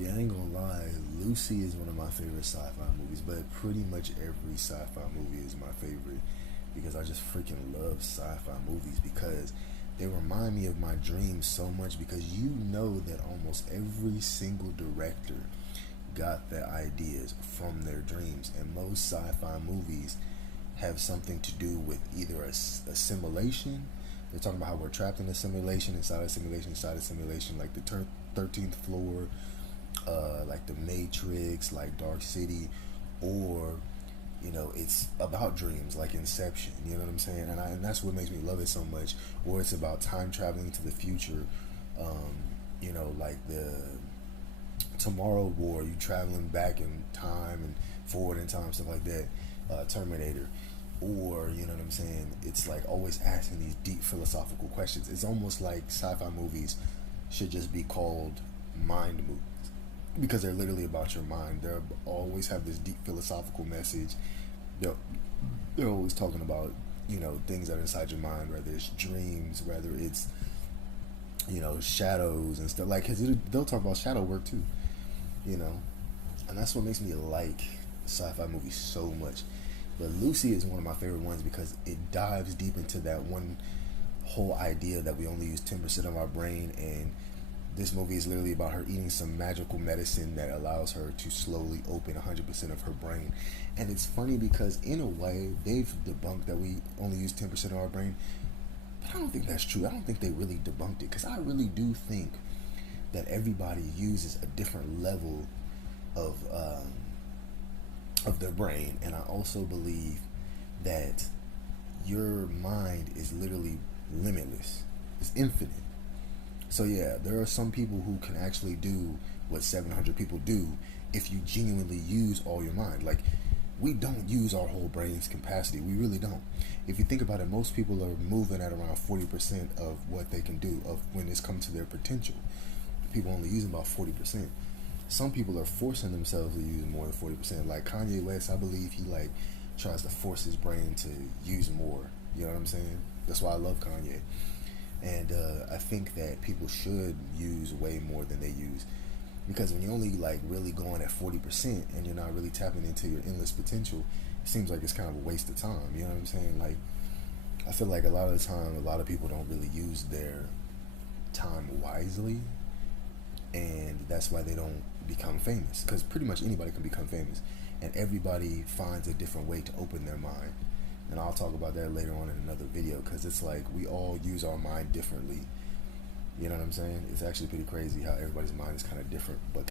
Yeah, I ain't gonna lie. Lucy is one of my favorite sci-fi movies, but pretty much every sci-fi movie is my favorite because I just freaking love sci-fi movies because they remind me of my dreams so much because you know that almost every single director got their ideas from their dreams, and most sci-fi movies have something to do with either a simulation. They're talking about how we're trapped in a simulation, inside a simulation, inside a simulation, like the 13th floor, like the Matrix, like Dark City, or it's about dreams, like Inception. You know what I'm saying? And that's what makes me love it so much. Or it's about time traveling to the future. Um, like the Tomorrow War, you traveling back in time and forward in time, stuff like that. Terminator, or you know what I'm saying? It's like always asking these deep philosophical questions. It's almost like sci-fi movies should just be called mind movies because they're literally about your mind. They always have this deep philosophical message. They're, they're always talking about things that are inside your mind, whether it's dreams, whether it's shadows and stuff. Like, cause they'll talk about shadow work too, you know, and that's what makes me like sci-fi movies so much. But Lucy is one of my favorite ones because it dives deep into that one whole idea that we only use 10% of our brain, and this movie is literally about her eating some magical medicine that allows her to slowly open 100% of her brain. And it's funny because in a way they've debunked that we only use 10% of our brain, but I don't think that's true. I don't think they really debunked it because I really do think that everybody uses a different level of their brain, and I also believe that your mind is literally limitless. It's infinite. So yeah, there are some people who can actually do what 700 people do if you genuinely use all your mind. Like, we don't use our whole brain's capacity. We really don't. If you think about it, most people are moving at around 40% of what they can do of when it's come to their potential. People only use about 40%. Some people are forcing themselves to use more than 40%. Like Kanye West, I believe he like tries to force his brain to use more. You know what I'm saying? That's why I love Kanye. And I think that people should use way more than they use, because when you're only like really going at 40% and you're not really tapping into your endless potential, it seems like it's kind of a waste of time. You know what I'm saying? Like, I feel like a lot of the time, a lot of people don't really use their time wisely, and that's why they don't become famous. Because pretty much anybody can become famous, and everybody finds a different way to open their mind. And I'll talk about that later on in another video, because it's like we all use our mind differently. You know what I'm saying? It's actually pretty crazy how everybody's mind is kind of different, but